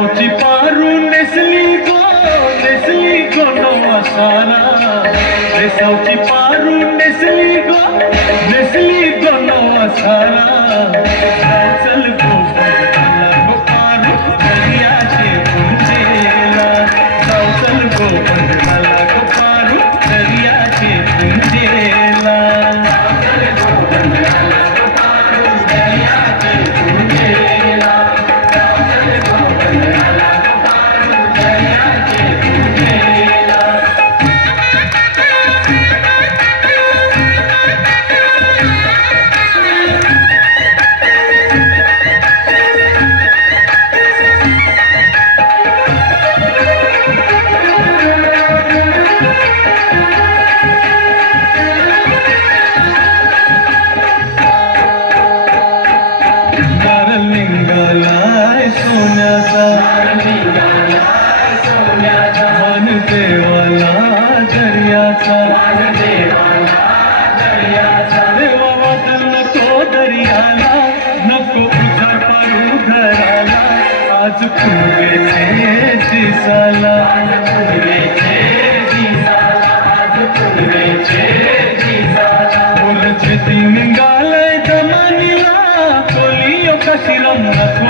পৌঁছি পারু, নেসলি গো নেসলি গো নমসারা রে সৌচি পারু, নেসলি গো নেসলি গো নমসারা silonga